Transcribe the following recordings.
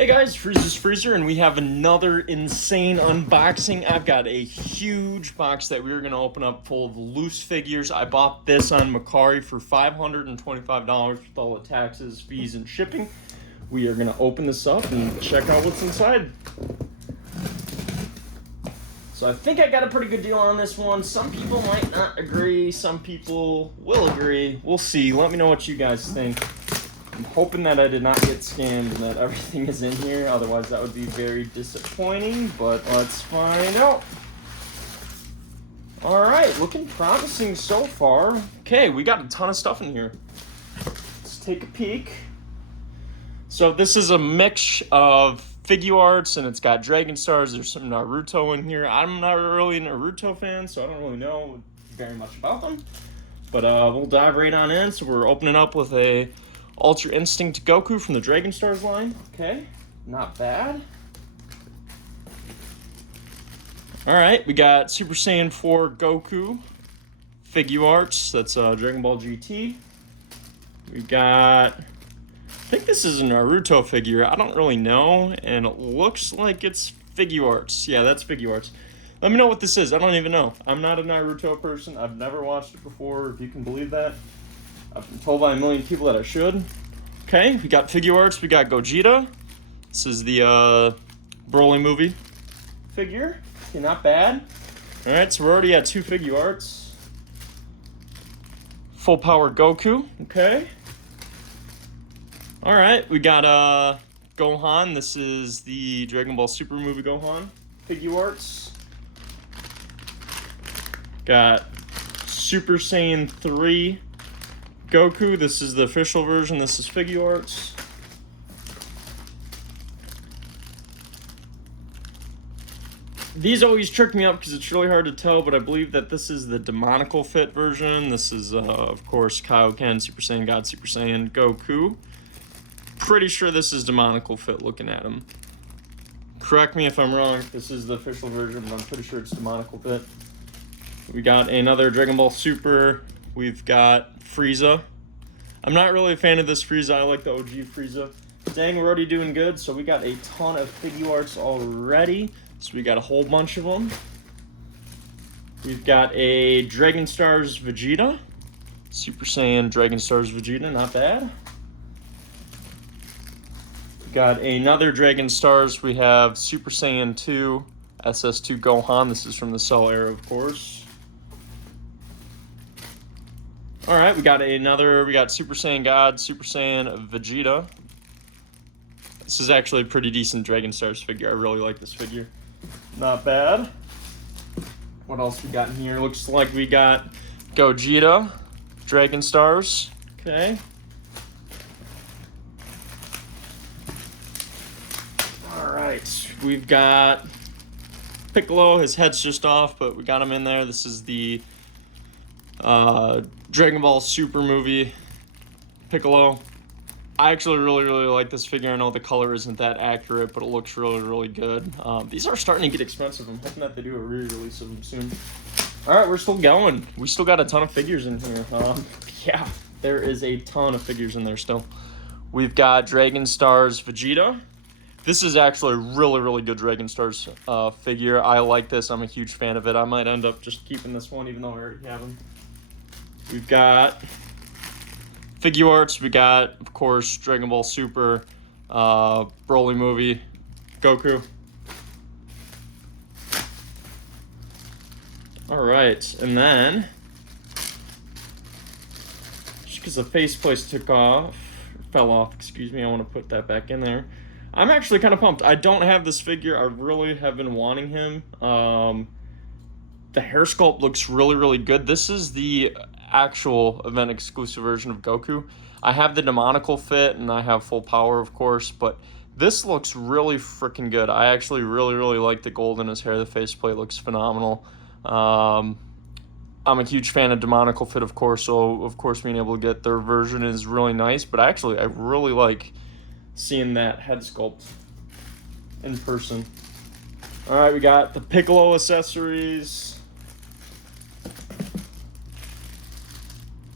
Hey guys, Frieza's Freezer, and we have another insane unboxing. I've got a huge box that we are going to open up full of loose figures. I bought this on Mercari for $525 with all the taxes, fees, and shipping. We are going to open this up and check out what's inside. So I think I got a pretty good deal on this one. Some people might not agree, some people will agree. We'll see. Let me know what you guys think. I'm hoping that I did not get scammed and that everything is in here. Otherwise, that would be very disappointing. But let's find out. All right, looking promising so far. Okay, we got a ton of stuff in here. Let's take a peek. So this is a mix of Figuarts, and it's got Dragon Stars. There's some Naruto in here. I'm not really a Naruto fan, so I don't really know very much about them. But we'll dive right on in. So we're opening up with a Ultra Instinct Goku from the Dragon Stars line. Okay, not bad. Alright, we got Super Saiyan 4 Goku Figuarts. That's Dragon Ball GT. We got, I think this is a Naruto figure. I don't really know, and it looks like it's Figuarts. Yeah, that's Figuarts. Let me know what this is. I don't even know. I'm not a Naruto person. I've never watched it before, if you can believe that. I've been told by a million people that I should. Okay, we got Figuarts, we got Gogeta. This is the Broly movie figure. Okay, not bad. Alright, so we're already at 2 Figuarts. Full power Goku, okay. Alright, we got Gohan. This is the Dragon Ball Super movie Gohan Figuarts. Got Super Saiyan 3 Goku. This is the official version. This is Figuarts. These always trick me up because it's really hard to tell, but I believe that this is the demonical fit version. This is, of course, Kaioken, Super Saiyan God, Super Saiyan Goku. Pretty sure this is demonical fit looking at him. Correct me if I'm wrong. This is the official version, but I'm pretty sure it's demonical fit. We got another Dragon Ball Super. We've got Frieza. I'm not really a fan of this Frieza. I like the OG Frieza. Dang, we're already doing good. So we got a ton of Figuarts already. So we got a whole bunch of them. We've got a Dragon Stars Vegeta. Super Saiyan Dragon Stars Vegeta, not bad. We got another Dragon Stars. We have Super Saiyan 2 SS2 Gohan. This is from the Cell era, of course. Alright, we got Super Saiyan God, Super Saiyan Vegeta. This is actually a pretty decent Dragon Stars figure. I really like this figure. Not bad. What else we got in here? Looks like we got Gogeta, Dragon Stars. Okay. Alright, we've got Piccolo. His head's just off, but we got him in there. This is the Dragon Ball Super movie Piccolo. I actually really like this figure. I know the color isn't that accurate, but it looks really good. These are starting to get expensive. I'm hoping that they do a re-release of them soon. Alright, we're still going. We still got a ton of figures in here. Yeah, there is a ton of figures in there still. We've got Dragon Stars Vegeta. This is actually a really good Dragon Stars figure. I like this. I'm a huge fan of it. I might end up just keeping this one, even though I already have him. We've got Figuarts. We got, of course, Dragon Ball Super, Broly movie, Goku. Alright, and then, just because the faceplate fell off, excuse me, I want to put that back in there. I'm actually kind of pumped. I don't have this figure. I really have been wanting him. The hair sculpt looks really good. This is the actual event exclusive version of Goku. I have the demonical fit and I have full power, of course, but this looks really freaking good. I actually really like the gold in his hair. The faceplate looks phenomenal. I'm a huge fan of demonical fit, of course, so of course being able to get their version is really nice, but I really like seeing that head sculpt in person. Alright, we got the Piccolo accessories.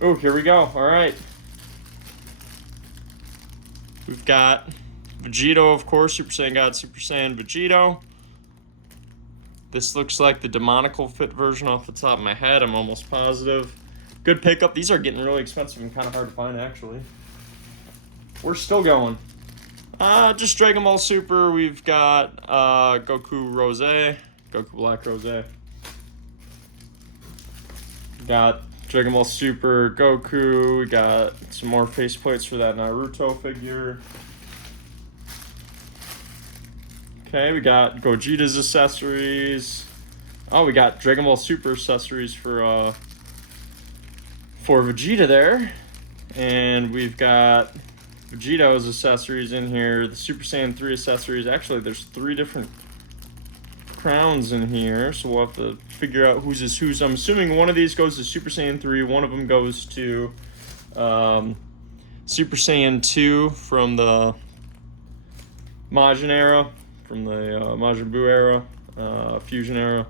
Oh, here we go. All right. We've got Vegito, of course, Super Saiyan God, Super Saiyan Vegito. This looks like the demonical fit version off the top of my head. I'm almost positive. Good pickup. These are getting really expensive and kind of hard to find, actually. We're still going. Just Dragon Ball Super. We've got Goku Rose, Goku Black Rose. Got Dragon Ball Super Goku. We got some more faceplates for that Naruto figure. Okay, we got Gogeta's accessories. Oh, we got Dragon Ball Super accessories for Vegeta there. And we've got Vegito's accessories in here. The Super Saiyan 3 accessories. Actually, there's 3 different crowns in here, so we'll have to figure out whose is whose. I'm assuming one of these goes to Super Saiyan 3, one of them goes to Super Saiyan 2 from the Majin era, from the Majin Buu era, Fusion era,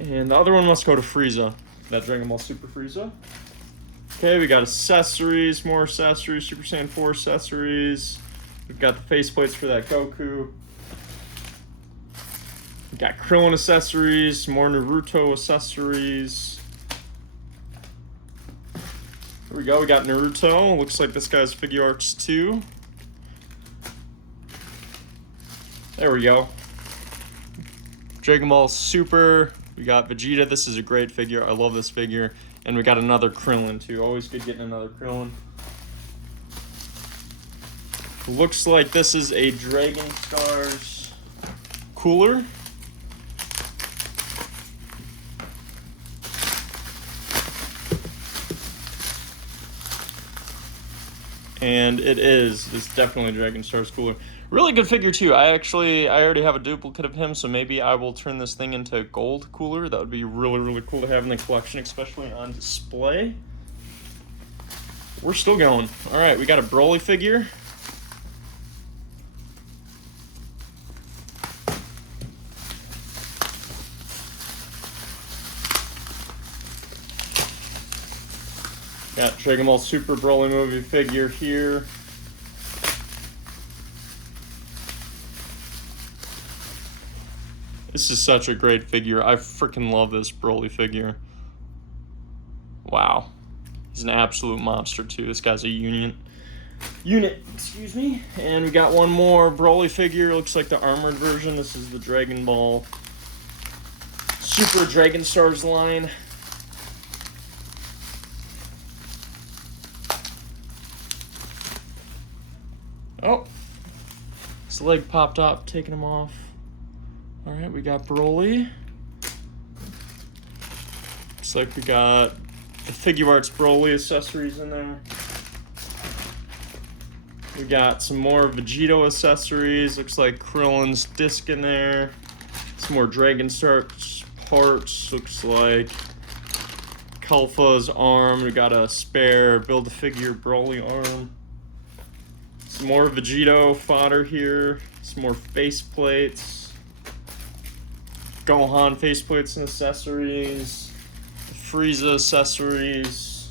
and the other one must go to Frieza, that Dragon Ball Super Frieza. Okay, we got accessories, more accessories, Super Saiyan 4 accessories. We've got the faceplates for that Goku. We got Krillin accessories, more Naruto accessories. Here we go, we got Naruto. Looks like this guy's Figuarts too. There we go. Dragon Ball Super. We got Vegeta. This is a great figure. I love this figure. And we got another Krillin too. Always good getting another Krillin. Looks like this is a Dragon Stars cooler. And it's definitely Dragon Stars cooler. Really good figure too. I already have a duplicate of him, so maybe I will turn this thing into a gold cooler. That would be really, really cool to have in the collection, especially on display. We're still going. All right, we got a Broly figure. Got Dragon Ball Super Broly movie figure here. This is such a great figure. I freaking love this Broly figure. Wow. He's an absolute monster too. This guy's a unit, excuse me. And we got one more Broly figure. Looks like the armored version. This is the Dragon Ball Super Dragon Stars line. Oh, his leg popped up, taking him off. All right, we got Broly. Looks like we got the Figuarts Broly accessories in there. We got some more Vegito accessories. Looks like Krillin's disc in there. Some more Dragon Stars parts. Looks like Kalfa's arm. We got a spare Build-A-Figure Broly arm. Some more Vegito fodder here. Some more faceplates. Gohan faceplates and accessories. Frieza accessories.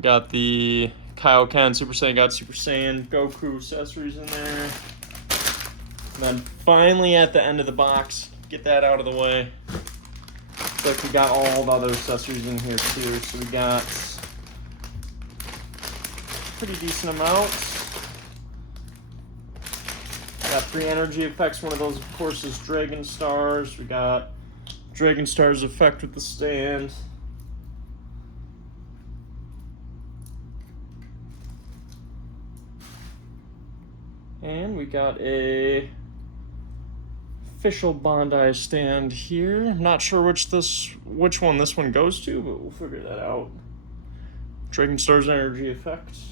Got the Kaioken Super Saiyan God Super Saiyan Goku accessories in there. And then finally at the end of the box, get that out of the way. Looks like we got all the other accessories in here too. So we got pretty decent amount. Got 3 energy effects. One of those, of course, is Dragon Stars. We got Dragon Stars effect with the stand. And we got a official Bandai stand here. I'm not sure which one this one goes to, but we'll figure that out. Dragon Stars energy effects.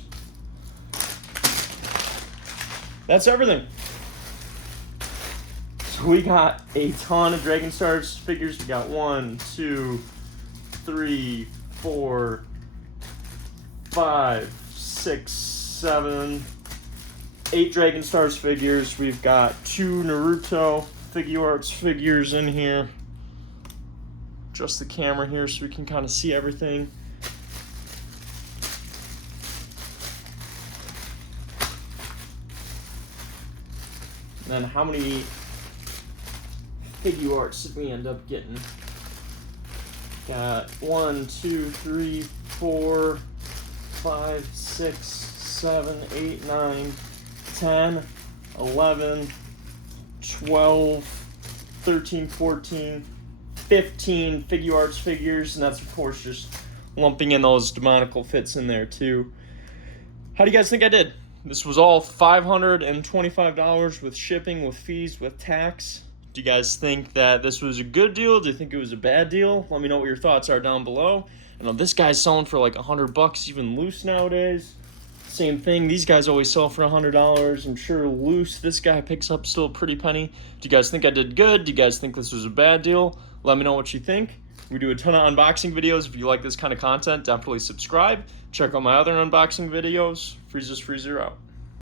That's everything. So we got a ton of Dragon Stars figures. We got 1, 2, 3, 4, 5, 6, 7, 8 Dragon Stars figures. We've got 2 Naruto Figuarts figures in here. Adjust the camera here so we can kind of see everything. then how many Figuarts did we end up getting? Got 1, 2, 3, 4, 5, 6, 7, 8, 9, 10, 11, 12, 13, 14, 15 Figuarts figures, and that's of course just lumping in those demonical fits in there too. How do you guys think I did? This was all $525 with shipping, with fees, with tax. Do you guys think that this was a good deal? Do you think it was a bad deal? Let me know what your thoughts are down below. I know this guy's selling for like $100 even loose nowadays. Same thing, these guys always sell for $100. I'm sure loose, this guy picks up still a pretty penny. Do you guys think I did good? Do you guys think this was a bad deal? Let me know what you think. We do a ton of unboxing videos. If you like this kind of content, definitely subscribe. Check out my other unboxing videos. Frieza's Freezer out.